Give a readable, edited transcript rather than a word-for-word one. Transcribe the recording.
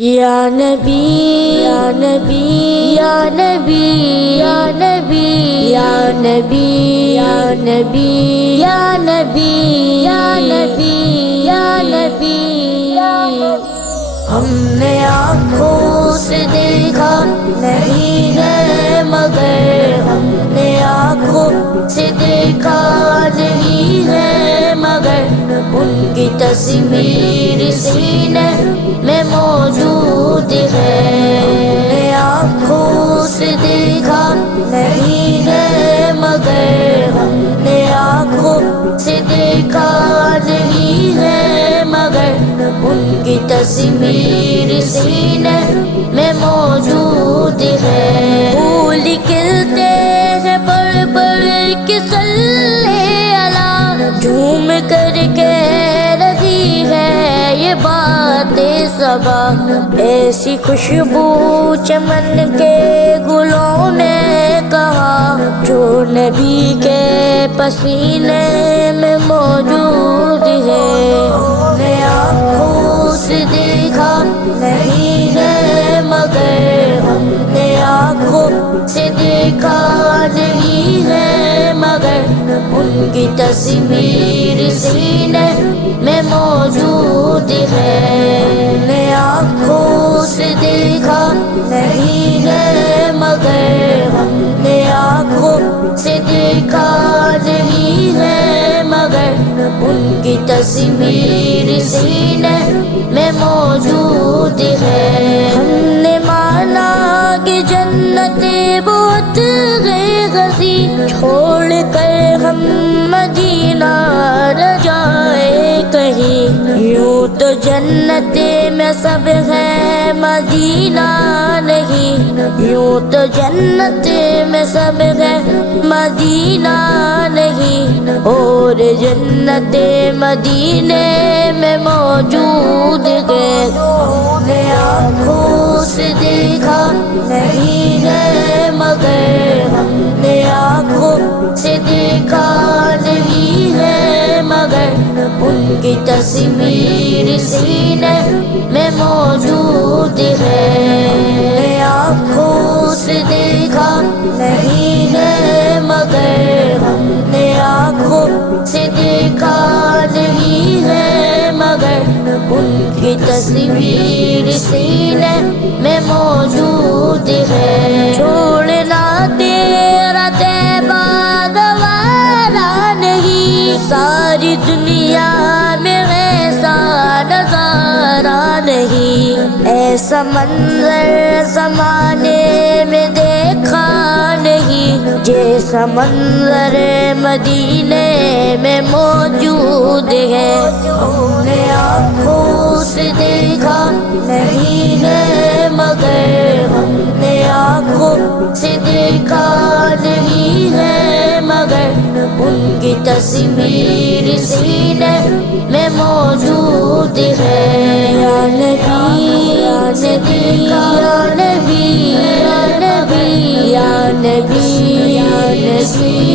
یا نبی یا نبی یا نبی یا نبی یا نبی یا نبی یا نبی یا نبی یا نبی ہم نے آنکھوں سے دیکھا نہیں ہے مگر ہم نے آنکھوں سے دیکھا نہیں ہے مگر ان کی تصویر سینے میں موجود ہے. ہم نے آنکھوں سے دیکھا نہیں ہے مگر ہم نے آنکھوں سے دیکھا نہیں ہے مگر ان کی تصویر سینے میں موجود ہے. پھول کھلتے ہیں بڑھ بڑھ کے صلی اللہ جھوم کر کہہ رہی ہے یہ باتیں صبا. ایسی خوشبو چمن کے گلوں نے کہا جو نبی کے پسینے میں موجود ہے. ہم نے آنکھوں سے دیکھا نہیں ہے مگر ہم نے آنکھوں سے دیکھا نہیں ہے مگر ان کی تصویر سینے میں موجود ہے. ہم نے آنکھوں سے دیکھا نہیں ہے مگر ہم نے آنکھوں سے دیکھا نہیں ہے مگر ان کی تصویر سینے میں موجود ہے. ہم نے مانا کہ جنت بہت غزی چھوڑ کر ہم مدینہ نہ جائے کہیں. یوں تو جنت میں سب ہے مدینہ نہیں. یوں تو جنت میں سب ہے مدینہ نہیں اور جنت مدینے میں موجود ہے. ہم نے آنکھوں سے دیکھا نہیں ہے مگر ہم نے آنکھوں سے دیکھا نہیں ہے مگر ان کی تصویر سینے میں موجود ہے. آنکھوں سے دیکھا نہیں ہے مگر ہم نے آنکھوں سے دیکھا نہیں ہے مگر ان کی تصویر سینے میں موجود ہے. چھوڑنا تیرا طیبہ گوارا نہیں ساری دنیا میں ایسا نظارہ نہیں. ایسا منظر زمانے میں دیکھا نہیں جیسا منظر مدینے میں موجود ہے. ہم نے آنکھوں سے دیکھا نہیں ہے مگر ہم نے آنکھوں سے دیکھا نہیں ہے مگر ان کی تصویر سینے میں موجود ہے. یا نبی یا نبی یا نبی یا نبی یا نبی یا نبی